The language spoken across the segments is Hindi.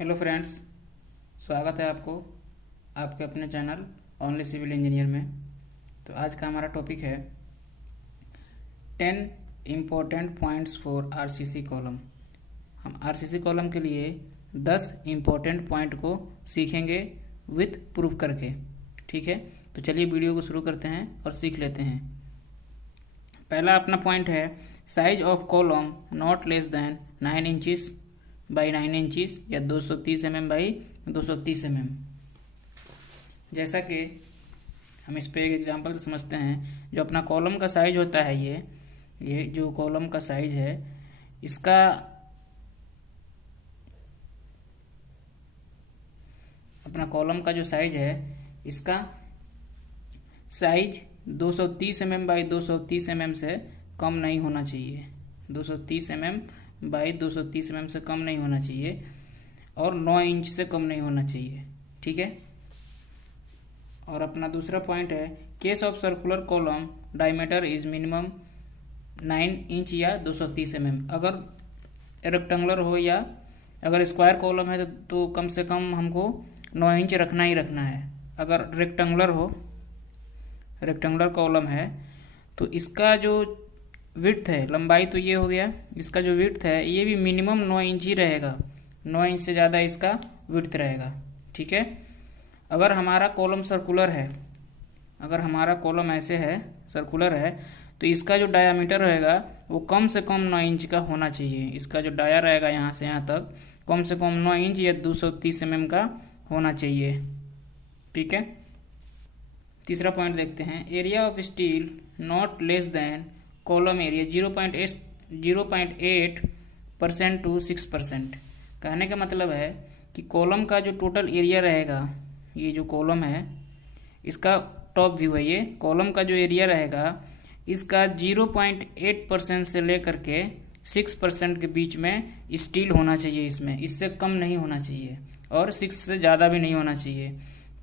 हेलो फ्रेंड्स, स्वागत है आपको आपके अपने चैनल ओनली सिविल इंजीनियर में। तो आज का हमारा टॉपिक है 10 important points for RCC column. हम आरसीसी कॉलम के लिए 10 इम्पोर्टेंट पॉइंट को सीखेंगे विथ प्रूफ करके। ठीक है, तो चलिए वीडियो को शुरू करते हैं और सीख लेते हैं। पहला अपना पॉइंट है size of column not less then 9 inches by 9 inches या 230 mm बाई 230 mm। जैसा कि हम इस पे एक एग्जांपल से समझते हैं। जो अपना कॉलम का साइज होता है, ये जो कॉलम का साइज है, इसका अपना कॉलम का जो साइज है, इसका साइज 230 mm बाई 230 mm से कम नहीं होना चाहिए। 230 mm बाई 230 mm से कम नहीं होना चाहिए और 9 इंच से कम नहीं होना चाहिए। ठीक है। और अपना दूसरा पॉइंट है case of circular column diameter is minimum 9 inch या 230 mm। अगर रेक्टेंगुलर हो या अगर स्क्वायर कॉलम है तो कम से कम हमको 9 इंच रखना ही रखना है। अगर रेक्टेंगुलर कॉलम है तो इसका जो विड्थ है, लंबाई तो ये हो गया, इसका जो विड्थ है ये भी मिनिमम 9 इंच ही रहेगा। 9 इंच से ज़्यादा इसका विड्थ रहेगा। ठीक है। अगर हमारा कॉलम सर्कुलर है, अगर हमारा कॉलम ऐसे है, सर्कुलर है, तो इसका जो डायामीटर रहेगा वो कम से कम 9 इंच का होना चाहिए। इसका जो डाया रहेगा यहाँ से यहाँ तक कम से कम 9 इंच या 230 mm का होना चाहिए। ठीक है। तीसरा पॉइंट देखते हैं area of steel not less than column area 0.8% to 6%। कहने का मतलब है कि कॉलम का जो टोटल एरिया रहेगा, ये जो कॉलम है इसका टॉप व्यू है, ये कॉलम का जो एरिया रहेगा इसका 0.8% से लेकर के 6% के बीच में स्टील होना चाहिए। इसमें इससे कम नहीं होना चाहिए और 6 से ज़्यादा भी नहीं होना चाहिए।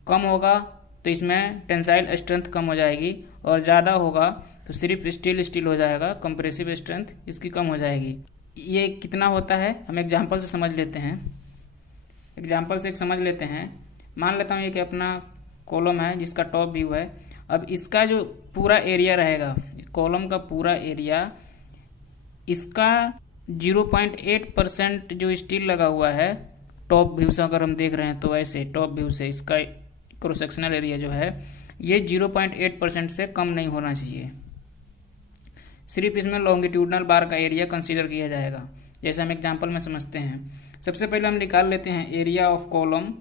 कम होगा तो इसमें टेंसाइल स्ट्रेंथ कम हो जाएगी और ज़्यादा होगा तो सिर्फ स्टील हो जाएगा, कंप्रेसिव स्ट्रेंथ इसकी कम हो जाएगी। ये कितना होता है हम एग्जांपल से समझ लेते हैं। एग्जांपल से एक समझ लेते हैं। मान लेता हूँ ये कि अपना कॉलम है जिसका टॉप व्यू है। अब इसका जो पूरा एरिया रहेगा, कॉलम का पूरा एरिया, इसका 0.8% जो स्टील लगा हुआ है टॉप व्यू से अगर हम देख रहे हैं तो ऐसे टॉप व्यू से इसका क्रॉस सेक्शनल एरिया जो है ये 0.8% से कम नहीं होना चाहिए। सिर्फ इसमें लॉन्गिट्यूडनल बार का एरिया कंसीडर किया जाएगा। जैसे हम एग्जांपल में समझते हैं। सबसे पहले हम निकाल लेते हैं एरिया ऑफ कॉलम।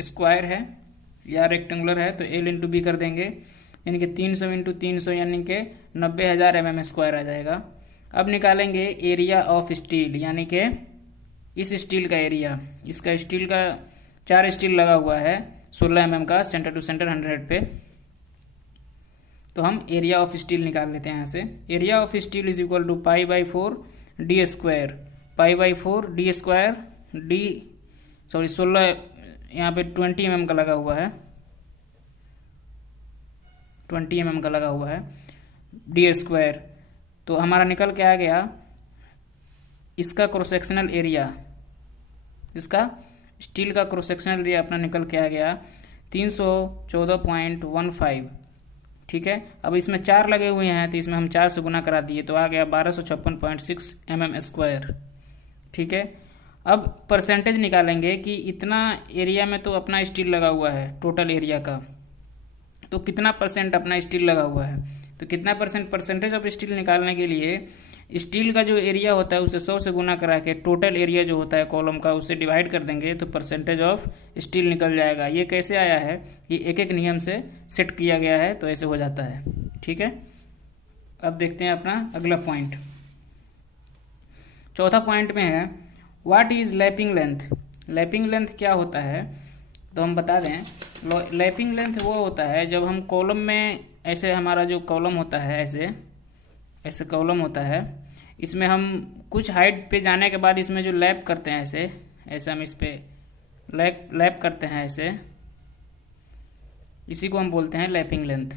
स्क्वायर है या रेक्टेंगुलर है तो L इंटू बी कर देंगे, यानी कि 300 इंटू 300 यानी कि 90,000 mm स्क्वायर आ जाएगा। अब निकालेंगे एरिया ऑफ स्टील, यानी कि इस स्टील का एरिया। इसका स्टील का 4 स्टील लगा हुआ है 16 mm का, सेंटर टू सेंटर 100 पे। तो हम एरिया ऑफ स्टील निकाल लेते हैं यहाँ से। Area of steel is equal to π/4 d square. π/4 d square d 16 यहाँ पे 20 mm का लगा हुआ है, 20 mm का लगा हुआ है d स्क्वायर। तो हमारा निकल के आ गया इसका क्रॉस सेक्शनल एरिया, इसका स्टील का क्रॉस सेक्शनल एरिया अपना निकल के आ गया 314.15। ठीक है। अब इसमें 4 लगे हुए हैं तो इसमें हम 4 से गुना करा दिए तो आ गया 1256.6 mm स्क्वायर। ठीक है। अब परसेंटेज निकालेंगे कि इतना एरिया में तो अपना स्टील लगा हुआ है टोटल एरिया का, तो कितना परसेंट अपना स्टील लगा हुआ है। तो कितना परसेंटेज ऑफ स्टील निकालने के लिए स्टील का जो एरिया होता है उसे 100 से गुना करा के टोटल एरिया जो होता है कॉलम का उससे डिवाइड कर देंगे तो परसेंटेज ऑफ स्टील निकल जाएगा। ये कैसे आया है कि एक एक नियम से सेट किया गया है तो ऐसे हो जाता है। ठीक है। अब देखते हैं अपना अगला पॉइंट। चौथा पॉइंट में है what is lapping length. Lapping length क्या होता है तो हम बता दें। लैपिंग लेंथ वो होता है जब हम कॉलम में ऐसे, हमारा जो कॉलम होता है ऐसे कॉलम होता है, इसमें हम कुछ हाइट पे जाने के बाद इसमें जो लैप करते हैं ऐसे हम इस पे लैप करते हैं ऐसे, इसी को हम बोलते हैं लैपिंग लेंथ।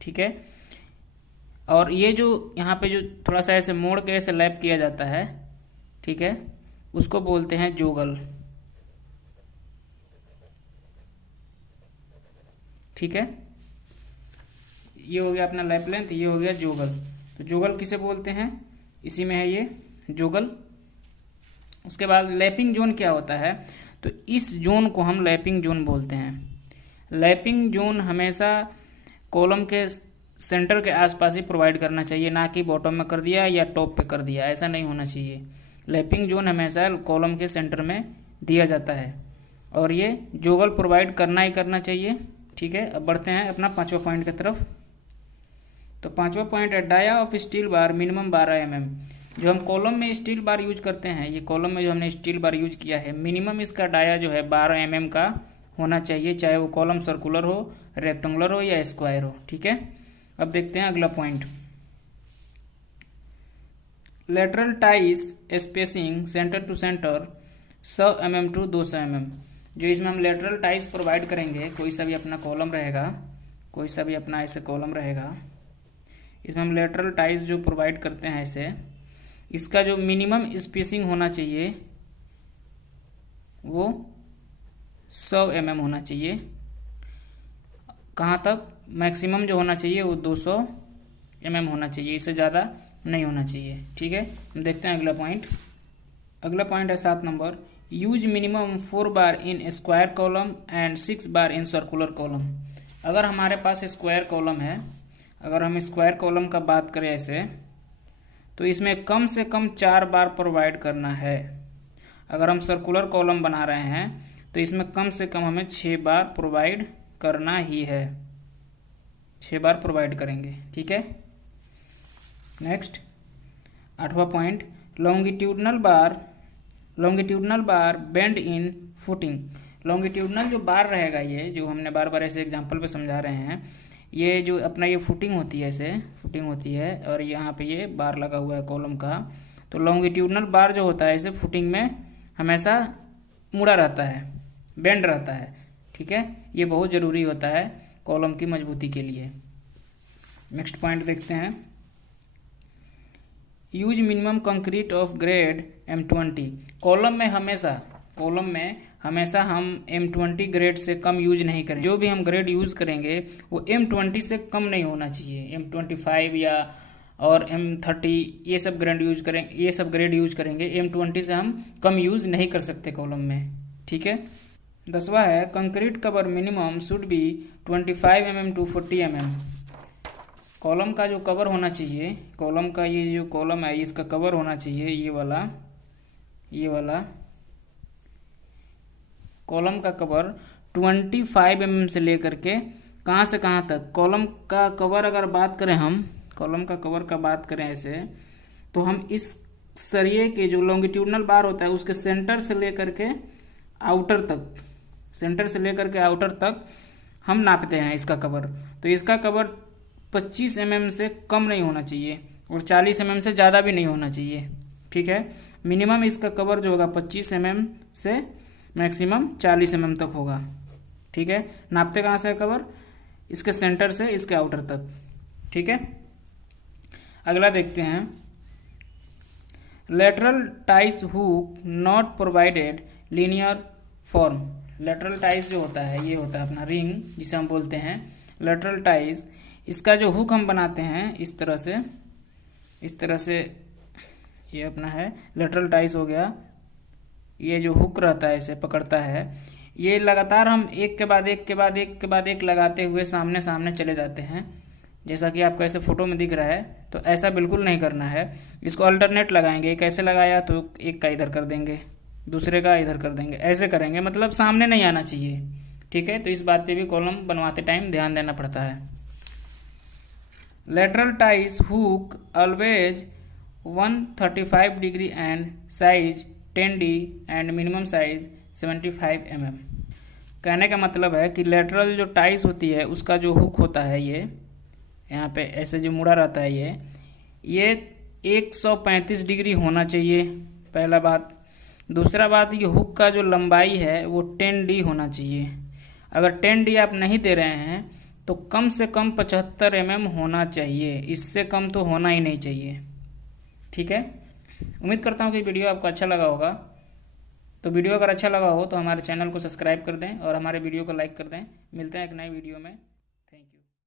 ठीक है। और ये जो यहाँ पे जो थोड़ा सा ऐसे मोड़ के ऐसे लैप किया जाता है, ठीक है, उसको बोलते हैं जोगल। ठीक है, ये हो गया अपना लैप लेंथ, ये हो गया जोगल। तो जोगल किसे बोलते हैं, इसी में है ये जोगल। उसके बाद लैपिंग जोन क्या होता है, तो इस जोन को हम लैपिंग जोन बोलते हैं। लैपिंग जोन हमेशा कॉलम के सेंटर के आसपास ही प्रोवाइड करना चाहिए, ना कि बॉटम में कर दिया या टॉप पे कर दिया, ऐसा नहीं होना चाहिए। लैपिंग जोन हमेशा कॉलम के सेंटर में दिया जाता है और ये जोगल प्रोवाइड करना ही करना चाहिए। ठीक है, अब बढ़ते हैं अपना 5वां पॉइंट की तरफ। तो 5वां पॉइंट है dia of steel bar minimum 12 mm। जो हम कॉलम में स्टील बार यूज करते हैं, ये कॉलम में जो हमने स्टील बार यूज किया है, मिनिमम इसका डाया जो है 12 mm का होना चाहिए, चाहे वो कॉलम सर्कुलर हो, रेक्टेंगुलर हो या स्क्वायर हो। ठीक है, अब देखते हैं अगला point. Lateral ties spacing centre to centre 100 mm to 200 mm। जो इसमें हम लेटरल टाइस प्रोवाइड करेंगे, कोई सा भी अपना कॉलम रहेगा, कोई सा भी अपना ऐसे कॉलम रहेगा, इसमें हम लेटरल टाइस जो प्रोवाइड करते हैं ऐसे, इसका जो मिनिमम स्पेसिंग होना चाहिए वो 100 mm होना चाहिए। कहाँ तक, मैक्सिमम जो होना चाहिए वो 200 mm होना चाहिए, इससे ज़्यादा नहीं होना चाहिए। ठीक है, हम देखते हैं अगला पॉइंट। अगला पॉइंट है 7 number, use minimum 4 bar in square column and 6 bar in circular column. अगर हमारे पास स्क्वायर कॉलम है, अगर हम स्क्वायर कॉलम का बात करें ऐसे, तो इसमें कम से कम 4 बार प्रोवाइड करना है। अगर हम सर्कुलर कॉलम बना रहे हैं तो इसमें कम से कम हमें 6 बार प्रोवाइड करना ही है, 6 बार प्रोवाइड करेंगे। ठीक है, नेक्स्ट 8वां point, longitudinal bar bend in footing. Longitudinal जो बार रहेगा, ये जो हमने बार बार ऐसे एग्जांपल पे समझा रहे हैं, ये जो अपना ये फुटिंग होती है, ऐसे फुटिंग होती है और यहाँ पे ये बार लगा हुआ है कॉलम का। तो लॉन्गिट्यूडनल बार जो होता है ऐसे फुटिंग में हमेशा मुड़ा रहता है, बेंड रहता है। ठीक है, ये बहुत ज़रूरी होता है कॉलम की मजबूती के लिए। नेक्स्ट पॉइंट देखते हैं, use minimum concrete of grade M20। Column में हमेशा हम M20 ग्रेड से कम यूज नहीं करें। जो भी हम ग्रेड यूज़ करेंगे वो M20 से कम नहीं होना चाहिए। M25 या और M30 ये सब ग्रेड यूज करेंगे, M20 से हम कम यूज़ नहीं कर सकते कॉलम में। ठीक है, 10वां है, concrete cover minimum should be 25 mm to 40 mm। Column का जो कवर होना चाहिए, कॉलम का ये जो कॉलम है इसका कवर होना चाहिए, ये वाला कॉलम का कवर 25 mm से लेकर के कहाँ से कहाँ तक। कॉलम का कवर अगर बात करें, हम कॉलम का कवर का बात करें ऐसे, तो हम इस सरिये के जो लॉन्गिट्यूडनल बार होता है उसके सेंटर से लेकर के आउटर तक हम नापते हैं इसका कवर। तो इसका कवर 25 mm से कम नहीं होना चाहिए और 40 mm से ज़्यादा भी नहीं होना चाहिए। ठीक है, मिनिमम इसका कवर जो होगा 25 mm से मैक्सिमम 40 mm तक होगा। ठीक है, नापते कहाँ से कवर, इसके सेंटर से इसके आउटर तक। ठीक है, अगला देखते हैं, lateral ties hook not provided linear form. Lateral ties जो होता है, ये होता है अपना रिंग जिसे हम बोलते हैं लेटरल टाइस। इसका जो हुक हम बनाते हैं इस तरह से ये अपना है लेटरल टाइस हो गया। ये जो हुक रहता है इसे पकड़ता है, ये लगातार हम एक के बाद एक लगाते हुए सामने चले जाते हैं, जैसा कि आपको ऐसे फोटो में दिख रहा है। तो ऐसा बिल्कुल नहीं करना है, इसको अल्टरनेट लगाएंगे। एक ऐसे लगाया तो एक का इधर कर देंगे, दूसरे का इधर कर देंगे, ऐसे करेंगे, मतलब सामने नहीं आना चाहिए। ठीक है, तो इस बात पे भी कॉलम बनवाते टाइम ध्यान देना पड़ता है। Lateral ties hook always 135 degree and size 10D and minimum size 75 mm। कहने का मतलब है कि लेटरल जो टाइस होती है उसका जो हुक होता है, ये यहाँ पे ऐसे जो मुड़ा रहता है, ये 135 डिग्री होना चाहिए, पहला बात। दूसरा बात, ये हुक का जो लंबाई है वो 10D होना चाहिए। अगर 10D आप नहीं दे रहे हैं तो कम से कम 75 mm होना चाहिए, इससे कम तो होना ही नहीं चाहिए। ठीक है, उम्मीद करता हूँ कि वीडियो आपको अच्छा लगा होगा। तो वीडियो अगर अच्छा लगा हो तो हमारे चैनल को सब्सक्राइब कर दें और हमारे वीडियो को लाइक कर दें। मिलते हैं एक नए वीडियो में।